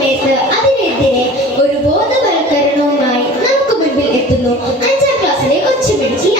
സമയത്ത് അതിനെതിരെ ഒരു ബോധവൽക്കരണവുമായി നമുക്ക് മുൻപിൽ എത്തുന്നു. അഞ്ചാം ക്ലാസ്സിലെ കൊച്ചു പിടിച്ചി